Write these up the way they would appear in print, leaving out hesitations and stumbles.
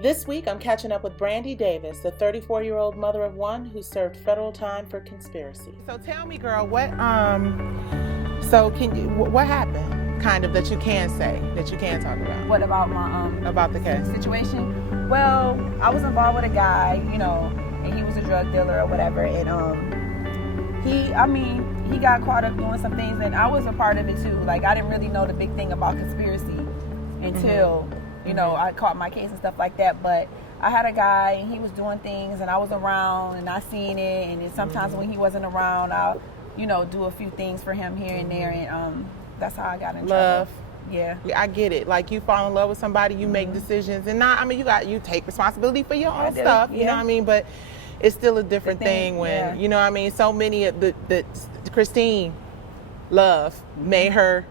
This week, I'm catching up with Brandi Davis, the 34-year-old mother of one who served federal time for conspiracy. So tell me, girl, what happened, kind of, that you can say, that you can talk about? What about my about the case situation? Well, I was involved with a guy, and he was a drug dealer or whatever, and he got caught up doing some things, and I was a part of it too. Like, I didn't really know the big thing about conspiracy until I caught my case and stuff like that. But I had a guy, and he was doing things, and I was around, and I seen it. And then sometimes when he wasn't around, I'll do a few things for him here and there, and that's how I got in love. trouble. Yeah, I get it. Like, you fall in love with somebody, you make decisions, and you take responsibility for your own stuff. You know what I mean? But it's still a different thing when so many of the Christine Love made her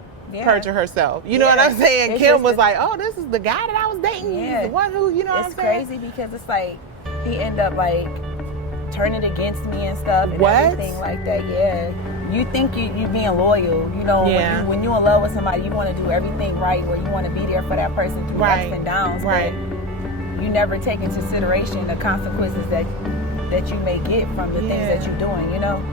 perjure herself. You know what I'm saying? It's Kim was like, oh, this is the guy that I was dating. He's the one who, what I'm saying? It's crazy because it's like he ended up like turning against me and stuff and everything like that. Yeah. You think you being loyal, when you in love with somebody, you want to do everything right, or you want to be there for that person through ups and downs. Right. But you never take into consideration the consequences that you may get from the things that you're doing,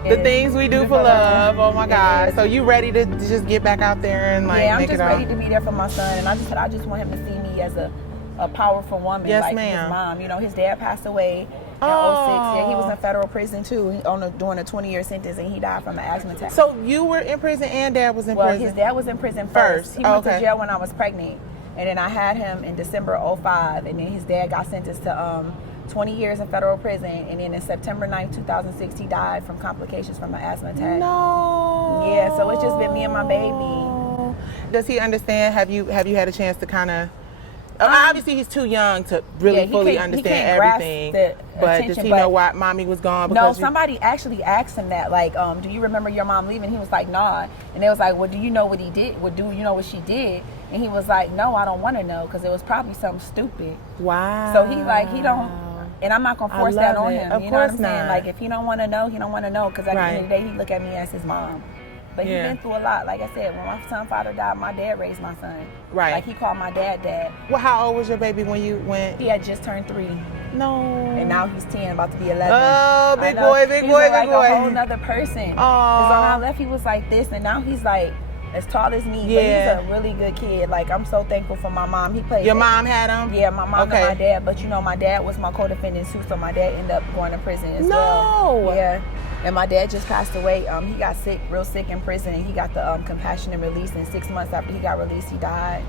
The things we do for love. Oh my God. So you ready to just get back out there and make it all? Yeah, I'm just ready to be there for my son, and I just want him to see me as a powerful woman, yes, like ma'am. his mom. His dad passed away in 2006. Yeah, he was in federal prison too, doing a 20-year sentence, and he died from an asthma attack. So you were in prison and dad was in prison? Well, his dad was in prison first. He went to jail when I was pregnant, and then I had him in December 2005, and then his dad got sentenced to 20 years in federal prison, and then in September 9th, 2006, he died from complications from an asthma attack. No. Yeah, so it's just been me and my baby. Does he understand? Have you had a chance to kind of... obviously, he's too young to really fully understand everything. But does he know why mommy was gone? Because somebody actually asked him that, like, do you remember your mom leaving? He was like, nah. And they was like, well, do you know what he did? Do you know what she did? And he was like, no, I don't want to know, because it was probably something stupid. Wow. So he don't... And I'm not going to force that on him. Of you know what I'm course saying? not. Like, if he don't want to know, he don't want to know. Because at the end of the day, he look at me as his mom. But he's been through a lot. Like I said, when my son father died, my dad raised my son. Right. Like, he called my dad dad. Well, how old was your baby when you went? He had just turned 3. No. And now he's 10, about to be 11. Oh, big boy, big boy, big boy. A whole nother person. Oh. Because when I left, he was like this, and now he's like as tall as me. Yeah. But he's a really good kid. Like, I'm so thankful for my mom. He played. Your mom had him? Yeah, my mom and my dad. But my dad was my co-defendant too, so my dad ended up going to prison as well. No. Yeah. And my dad just passed away. He got real sick in prison, and he got the compassionate release. And 6 months after he got released, he died.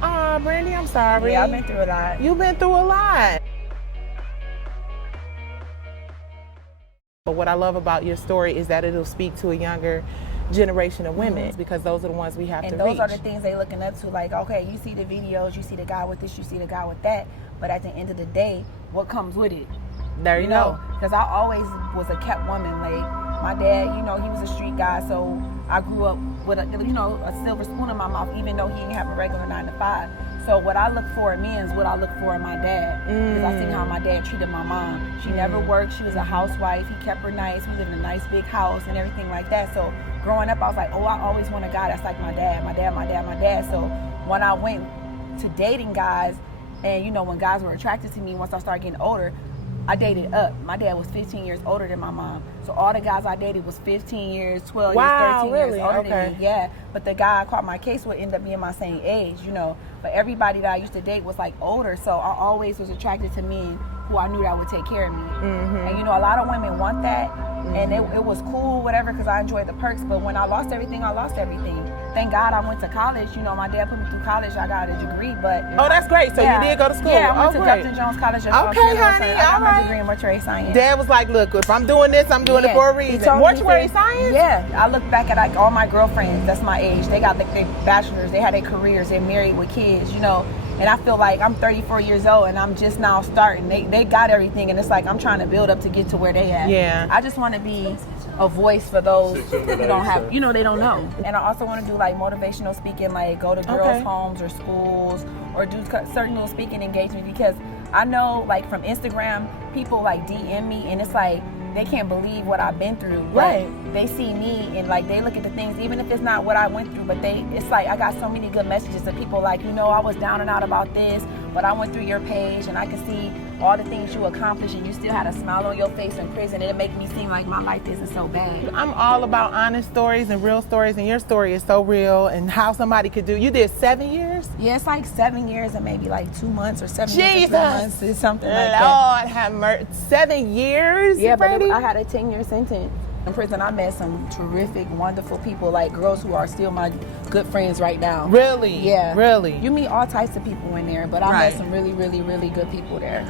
Oh, Brandi, I'm sorry. Yeah, I've been through a lot. You've been through a lot. But what I love about your story is that it'll speak to a younger generation of women, because those are the ones we have to reach. And those are the things they looking up to. Like, okay, you see the videos, you see the guy with this, you see the guy with that, but at the end of the day, what comes with it? There you go. Because I always was a kept woman. Like, my dad, he was a street guy, so I grew up with a silver spoon in my mouth, even though he didn't have a regular 9 to 5. So what I look for in men is what I look for in my dad. Because I seen how my dad treated my mom. She never worked. She was a housewife. He kept her nice. We lived in a nice big house and everything like that. So growing up, I was like, oh, I always want a guy that's like my dad, my dad, my dad, my dad. So when I went to dating guys, and when guys were attracted to me, once I started getting older, I dated up. My dad was 15 years older than my mom. So all the guys I dated was 15 years, 12 years, 13 years older than me. Yeah. But the guy I caught my case with ended up being my same age, But everybody that I used to date was like older. So I always was attracted to men who I knew that would take care of me. And a lot of women want that. And it was cool, whatever, because I enjoyed the perks. But when I lost everything, I lost everything. Thank God I went to college. My dad put me through college. I got a degree, but... Oh, that's great. So you did go to school. Yeah, I went to Dupton Jones College. Okay, honey, I got my degree in mortuary science. Dad was like, look, if I'm doing this, I'm doing it for a reason. Mortuary science? Yeah. I look back at all my girlfriends that's my age. They got their bachelors. They had their careers. They're married with kids, And I feel like I'm 34 years old and I'm just now starting. They got everything, and it's like I'm trying to build up to get to where they at. Yeah. I just want to be a voice for those who don't have, they don't know. And I also want to do like motivational speaking, like go to girls' homes or schools or do certain little speaking engagements, because I know like from Instagram, people like DM me and it's like, they can't believe what I've been through. Right. They see me and like they look at the things, even if it's not what I went through, but it's like I got so many good messages of people like, I was down and out about this, But I went through your page and I could see all the things you accomplished, and you still had a smile on your face in prison. And it made me seem like my life isn't so bad. I'm all about honest stories and real stories, and your story is so real, and how somebody could do. You did 7 years? Yeah, it's like 7 years and maybe like 2 months or 7 years Jesus. or 3 months. It's something like that. Lord have mercy. 7 years? Yeah, but Brandi? I had a 10-year sentence. In prison, I met some terrific, wonderful people, like girls who are still my good friends right now. Really? Yeah. Really? You meet all types of people in there, but I Right. met some really, really, really good people there.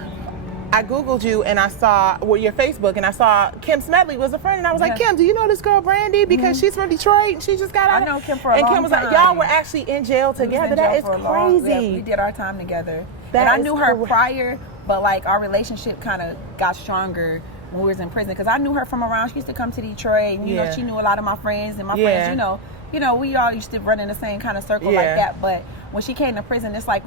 I Googled you and I saw your Facebook, and I saw Kim Smedley was a friend, and I was like, Kim, do you know this girl Brandi? Because she's from Detroit and she just got out. I know Kim for a and long Kim was time. like, y'all were actually in jail together. That is crazy. Yeah, we did our time together. That and I is knew her cra- prior, but like our relationship kind of got stronger when we was in prison, because I knew her from around. She used to come to Detroit, and you know, she knew a lot of my friends, and my friends, you know, we all used to run in the same kind of circle like that. But when she came to prison, it's like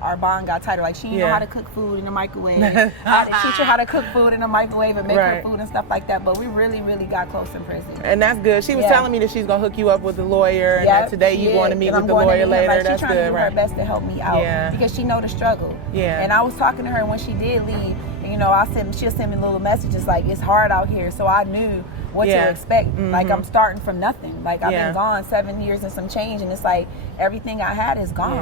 our bond got tighter. Like she didn't know how to cook food in the microwave. I had to teach her how to cook food in the microwave and make her food and stuff like that. But we really, really got close in prison. And that's good. She was telling me that she's gonna hook you up with a lawyer, and that today you going to meet with the lawyer later. Like, that's she's trying good, to do her best to help me out because she know the struggle. Yeah. And I was talking to her when she did leave. And, you know, she'll send me little messages like, it's hard out here. So I knew what to expect. Like, I'm starting from nothing. Like, I've been gone 7 years and some change, and it's like everything I had is gone.